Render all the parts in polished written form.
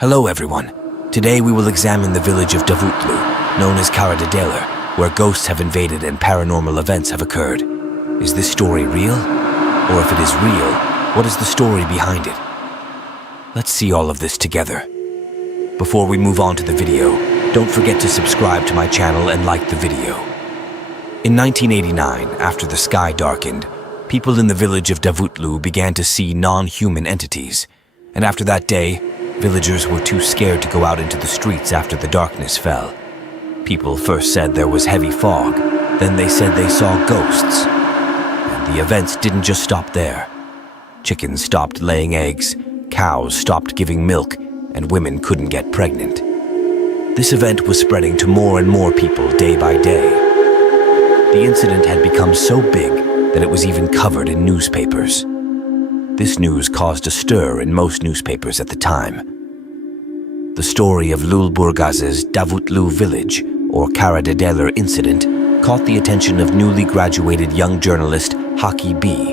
Hello everyone. Today we will examine the village of Davutlu, known as Kara, where ghosts have invaded and paranormal events have occurred. Is this story real? Or if it is real, what is the story behind it? Let's see all of this together. Before we move on to the video, don't forget to subscribe to my channel and like the video. In 1989, after the sky darkened, people in the village of Davutlu began to see non-human entities. And after that day, villagers were too scared to go out into the streets after the darkness fell. People first said there was heavy fog, then they said they saw ghosts. And the events didn't just stop there. Chickens stopped laying eggs, cows stopped giving milk, and women couldn't get pregnant. This event was spreading to more and more people day by day. The incident had become so big that it was even covered in newspapers. This news caused a stir in most newspapers at the time. The story of Lulburgaz's Davutlu village, or Kara incident, caught the attention of newly graduated young journalist Haki B,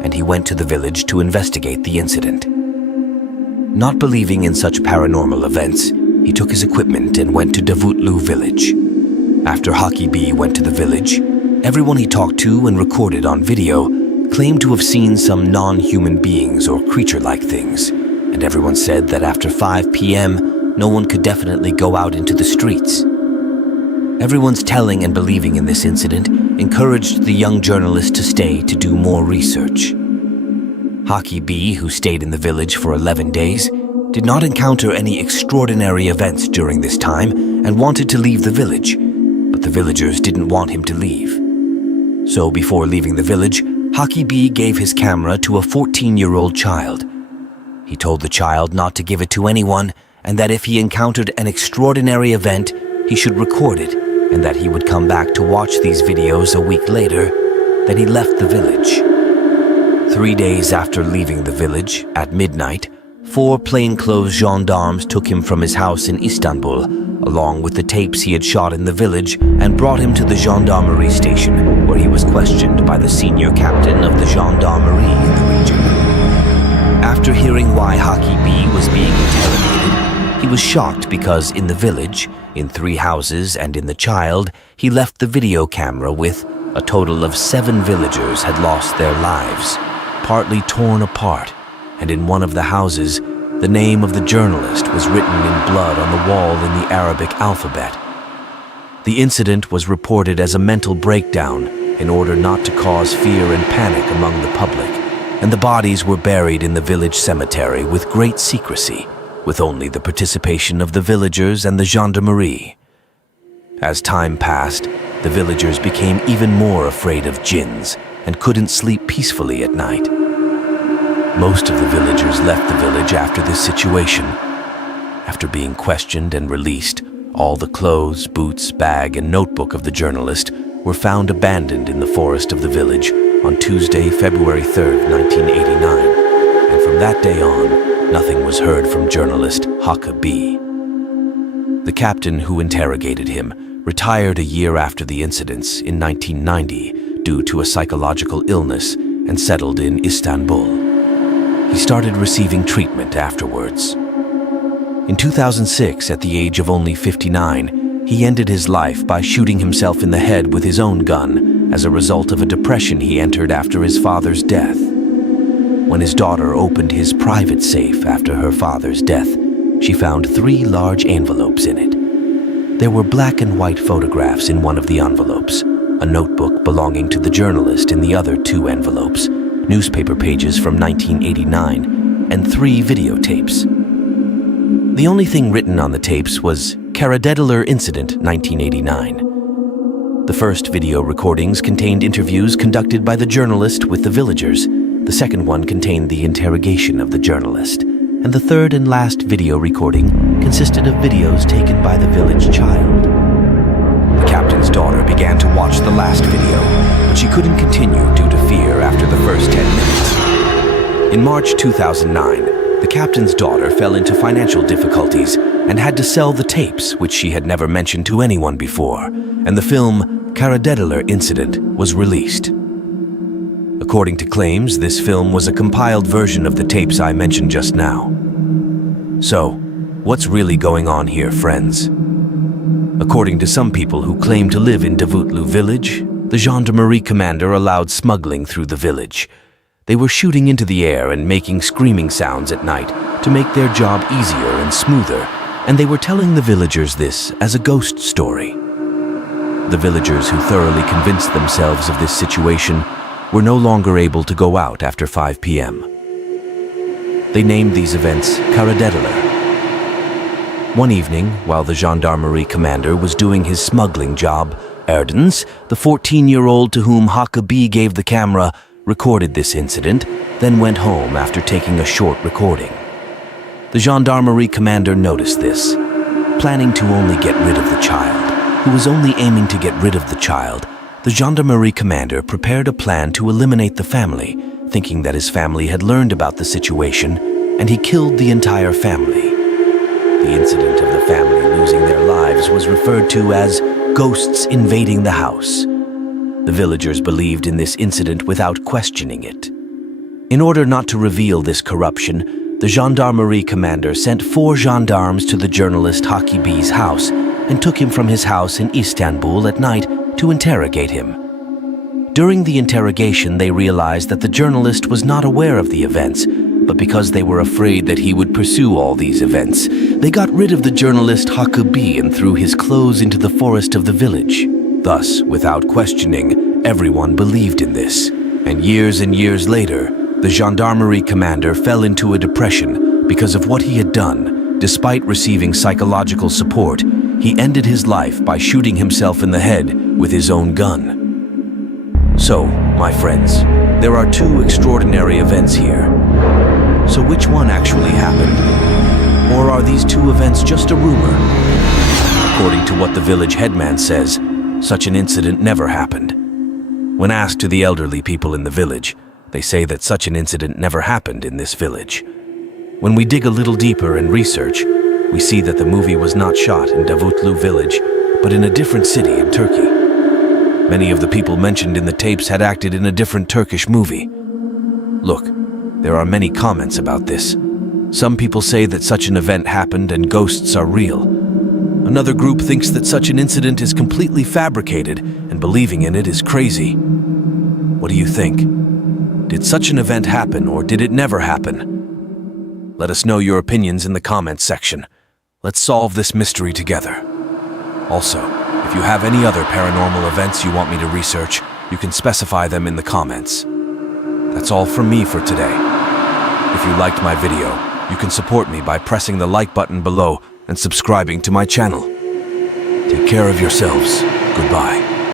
and he went to the village to investigate the incident. Not believing in such paranormal events, he took his equipment and went to Davutlu village. After Haki B went to the village, everyone he talked to and recorded on video claimed to have seen some non-human beings or creature-like things, and everyone said that after 5 p.m., no one could definitely go out into the streets. Everyone's telling and believing in this incident encouraged the young journalist to stay to do more research. Haki B, who stayed in the village for 11 days, did not encounter any extraordinary events during this time and wanted to leave the village, but the villagers didn't want him to leave. So before leaving the village, Haki B gave his camera to a 14-year-old child. He told the child not to give it to anyone and that if he encountered an extraordinary event, he should record it and that he would come back to watch these videos a week later. Then he left the village. 3 days after leaving the village, at midnight, 4 plainclothes gendarmes took him from his house in Istanbul, along with the tapes he had shot in the village, and brought him to the gendarmerie station, where he was questioned by the senior captain of the gendarmerie in the region. After hearing why Haki B was being interrogated, he was shocked because in the village, in 3 houses, and in the child, he left the video camera with a total of 7 villagers had lost their lives, partly torn apart, and in one of the houses, the name of the journalist was written in blood on the wall in the Arabic alphabet. The incident was reported as a mental breakdown in order not to cause fear and panic among the public, and the bodies were buried in the village cemetery with great secrecy, with only the participation of the villagers and the gendarmerie. As time passed, the villagers became even more afraid of jinns and couldn't sleep peacefully at night. Most of the villagers left the village after this situation. After being questioned and released, all the clothes, boots, bag, and notebook of the journalist were found abandoned in the forest of the village on Tuesday, February 3rd, 1989, and from that day on, nothing was heard from journalist Haki B. The captain who interrogated him retired a year after the incidents in 1990 due to a psychological illness and settled in Istanbul. He started receiving treatment afterwards. In 2006, at the age of only 59, he ended his life by shooting himself in the head with his own gun as a result of a depression he entered after his father's death. When his daughter opened his private safe after her father's death, she found 3 large envelopes in it. There were black and white photographs in one of the envelopes, a notebook belonging to the journalist in the other 2 envelopes, newspaper pages from 1989, and 3 videotapes. The only thing written on the tapes was Kara Incident 1989. The first video recordings contained interviews conducted by the journalist with the villagers. The second one contained the interrogation of the journalist. And the third and last video recording consisted of videos taken by the village child. The captain's daughter began to watch the last video, but she couldn't continue due to fear after the first 10 minutes. In March 2009, the captain's daughter fell into financial difficulties and had to sell the tapes, which she had never mentioned to anyone before, and the film Kara Incident was released. According to claims, this film was a compiled version of the tapes I mentioned just now. So, What's really going on here, friends? According to some people who claim to live in Davutlu village, the gendarmerie commander allowed smuggling through the village. They were shooting into the air and making screaming sounds at night to make their job easier and smoother, and they were telling the villagers this as a ghost story. The villagers who thoroughly convinced themselves of this situation were no longer able to go out after 5 p.m. They named these events Karadediler. One evening, while the gendarmerie commander was doing his smuggling job, Erdens, the 14-year-old to whom Huckabee gave the camera, recorded this incident, then went home after taking a short recording. The gendarmerie commander noticed this. Planning to only get rid of the child, who was only aiming to get rid of the child, the gendarmerie commander prepared a plan to eliminate the family, thinking that his family had learned about the situation, and he killed the entire family. The incident of the family losing their lives was referred to as ghosts invading the house. The villagers believed in this incident without questioning it. In order not to reveal this corruption, the gendarmerie commander sent 4 gendarmes to the journalist Huckabee's house and took him from his house in Istanbul at night to interrogate him. During the interrogation, they realized that the journalist was not aware of the events, but because they were afraid that he would pursue all these events, they got rid of the journalist Huckabee and threw his clothes into the forest of the village. Thus, without questioning, everyone believed in this. And years later, the gendarmerie commander fell into a depression because of what he had done. Despite receiving psychological support, he ended his life by shooting himself in the head with his own gun. So, my friends, there are 2 extraordinary events here. So which one actually happened? Or are these 2 events just a rumor? According to what the village headman says, such an incident never happened. When asked to the elderly people in the village, they say that such an incident never happened in this village. When we dig a little deeper and research, we see that the movie was not shot in Davutlu village, but in a different city in Turkey. Many of the people mentioned in the tapes had acted in a different Turkish movie. Look, there are many comments about this. Some people say that such an event happened and ghosts are real. Another group thinks that such an incident is completely fabricated and believing in it is crazy. What do you think? Did such an event happen or did it never happen? Let us know your opinions in the comments section. Let's solve this mystery together. Also, if you have any other paranormal events you want me to research, you can specify them in the comments. That's all from me for today. If you liked my video, you can support me by pressing the like button below and subscribing to my channel. Take care of yourselves. Goodbye.